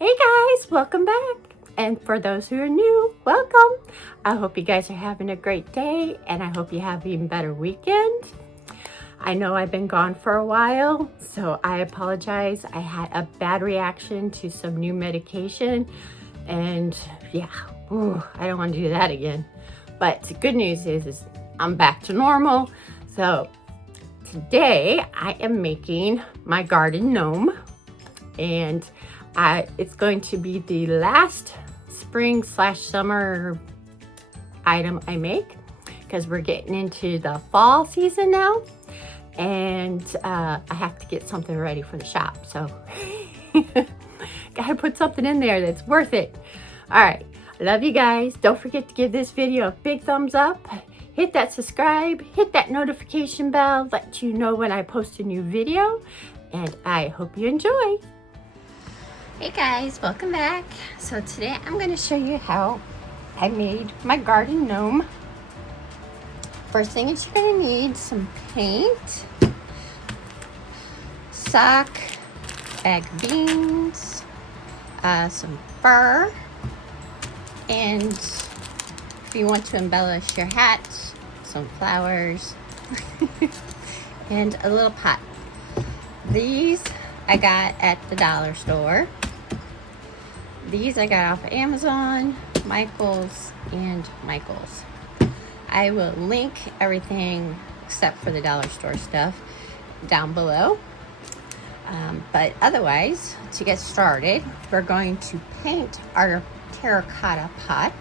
Hey guys, welcome back. And for those who are new, welcome. I hope you guys are having a great day and I hope you have an even better weekend. I know I've been gone for a while, so I apologize. I had a bad reaction to some new medication and yeah, I don't want to do that again. But the good news is I'm back to normal. So today I am making my garden gnome, and it's going to be the last spring/summer item I make because we're getting into the fall season now, and I have to get something ready for the shop. So gotta put something in there that's worth it. All right, I love you guys. Don't forget to give this video a big thumbs up. Hit that subscribe, hit that notification bell, let you know when I post a new video, and I hope you enjoy. Hey guys, welcome back. So today I'm going to show you how I made my garden gnome. First thing is you're going to need some paint, sock, bag of beans, some fur, and if you want to embellish your hat, some flowers, and a little pot. These I got at the dollar store. These I got off of Amazon, Michael's, and Michael's. I will link everything except for the dollar store stuff down below. But otherwise, to get started, we're going to paint our terracotta pot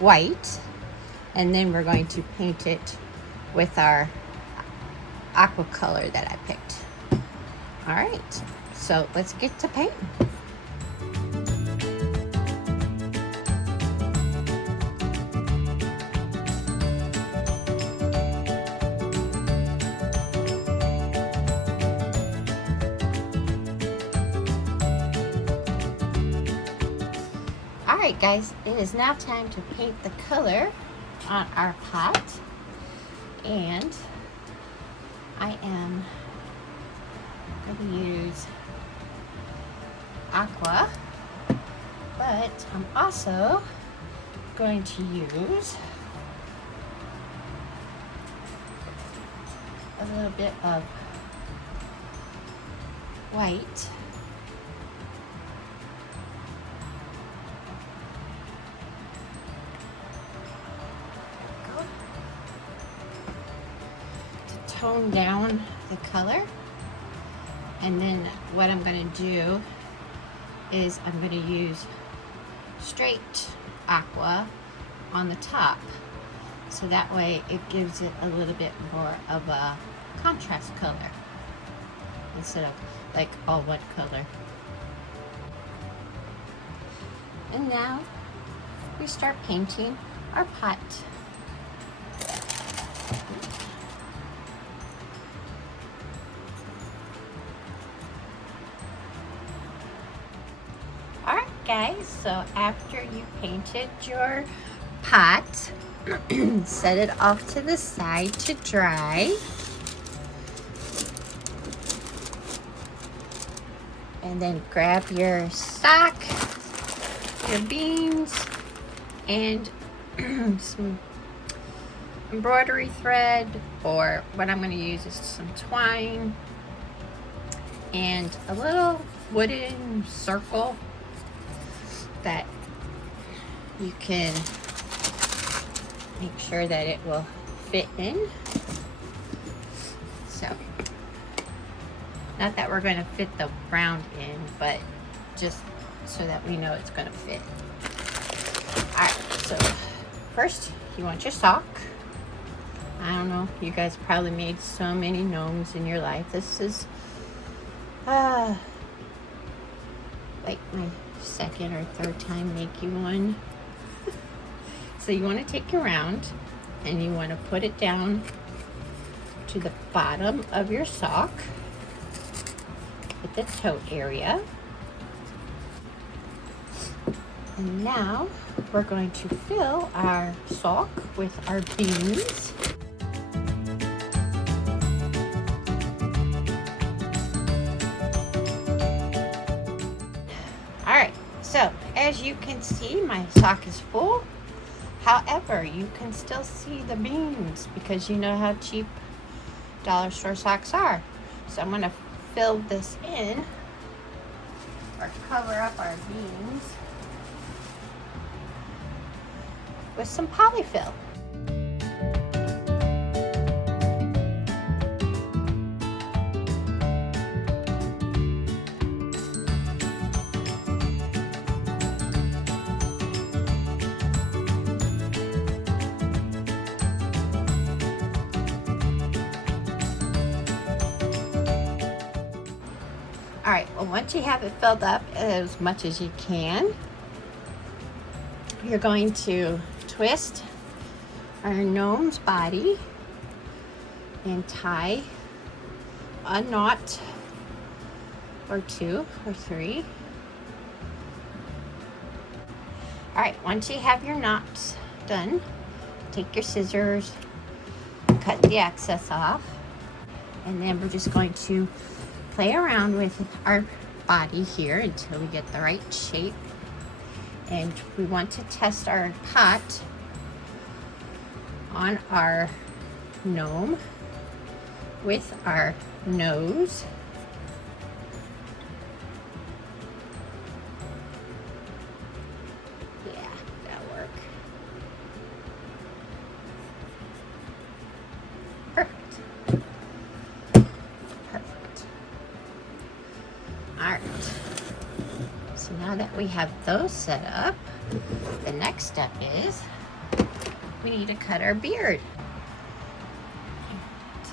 white, and then we're going to paint it with our aqua color that I picked. All right, so let's get to painting. All right, guys, it is now time to paint the color on our pot, and I am going to use aqua, but I'm also going to use a little bit of white. To tone down the color. And then what I'm going to do is I'm going to use straight aqua on the top. So that way it gives it a little bit more of a contrast color instead of like all one color. And now we start painting our pot. Guys, so after you painted your pot, set it off to the side to dry. And then grab your sock, your beans, and some embroidery thread, or what I'm going to use is some twine and a little wooden circle that you can make sure that it will fit in. So, not that we're going to fit the round in, but just so that we know it's going to fit. Alright, so first you want your sock. I don't know, you guys probably made so many gnomes in your life. This is like my second or third time making one. So you want to take your round and you want to put it down to the bottom of your sock at the toe area. And now we're going to fill our sock with our beans. All right, So, as you can see, my sock is full. However, you can still see the beans because you know how cheap dollar store socks are. So I'm going to fill this in or cover up our beans with some polyfill. All right, well, once you have it filled up as much as you can, you're going to twist our gnome's body and tie a knot or 2 or 3. All right, once you have your knots done, take your scissors, cut the excess off, and then we're just going to play around with our body here until we get the right shape. And we want to test our pot on our gnome with our nose. Yeah, that'll work. Perfect. Perfect. All right. So now that we have those set up, the next step is we need to cut our beard.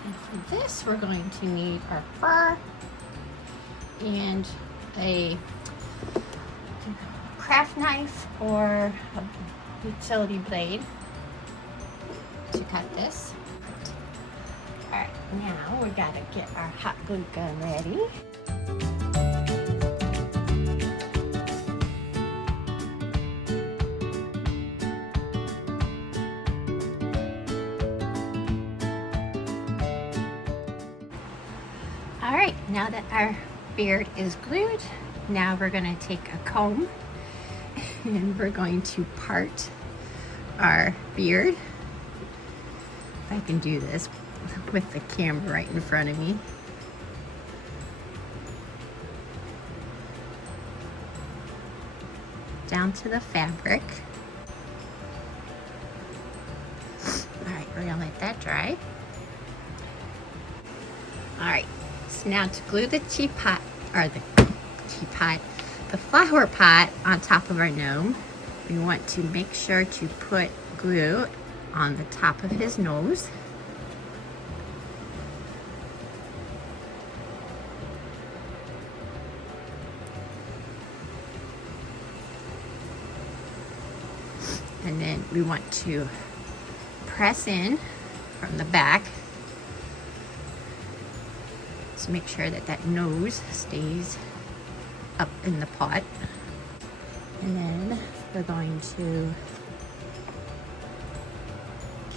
And for this, we're going to need our fur and a craft knife or a utility blade to cut this. All right, now we gotta get our hot glue gun ready. All right, now that our beard is glued, now we're going to take a comb and we're going to part our beard. If I can do this with the camera right in front of me. Down to the fabric. All right, we're going to let that dry. All right. So now to glue the teapot, or the flower pot on top of our gnome, we want to make sure to put glue on the top of his nose. And then we want to press in from the back. So make sure that that nose stays up in the pot. And then we're going to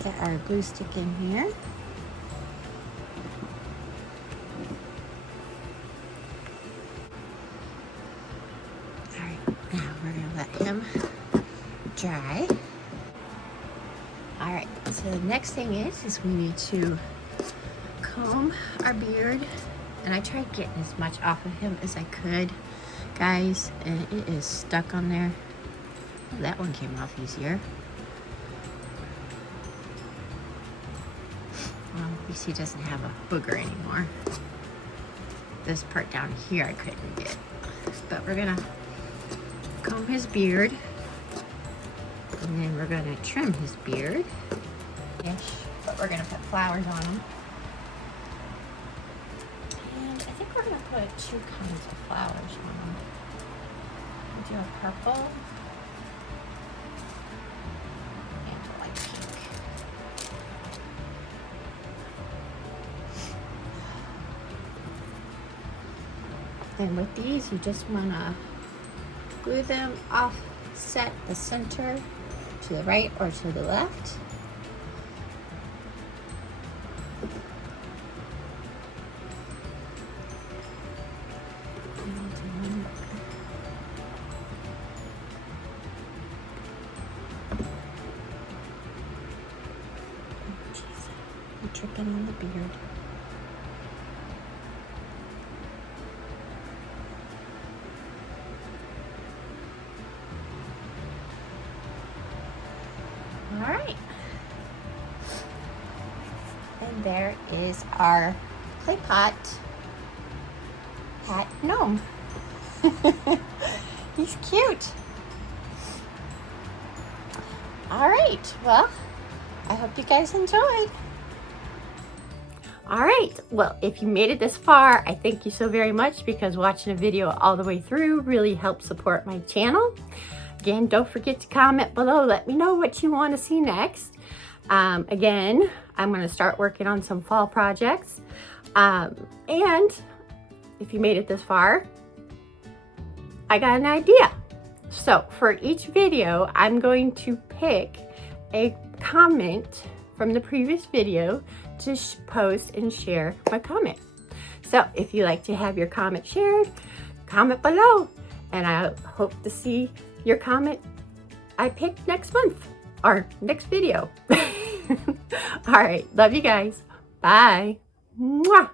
get our glue stick in here. All right, now we're gonna let him dry. All right, so the next thing is we need to comb our beard. And I tried getting as much off of him as I could, guys, and it is stuck on there. Oh, that one came off easier. Well, you see, he doesn't have a booger anymore. This part down here I couldn't get. But we're gonna comb his beard, and then we're gonna trim his beard-ish, but we're gonna put flowers on him. We're going to put 2 kinds of flowers on them. We'll do a purple and a light pink. Then with these, you just want to glue them offset the center to the right or to the left. dripping on the beard. All right. And there is our clay pot hat gnome. He's cute. All right, well, I hope you guys enjoyed. All right, well, if you made it this far, I thank you so very much, because watching a video all the way through really helps support my channel. Again, don't forget to comment below. Let me know what you want to see next. Again, I'm going to start working on some fall projects. And if you made it this far, I got an idea. So for each video, I'm going to pick a comment from the previous video to post and share my comment. So if you like to have your comment shared, comment below, and I hope to see your comment I pick next month or next video. All right, love you guys. Bye. Mwah.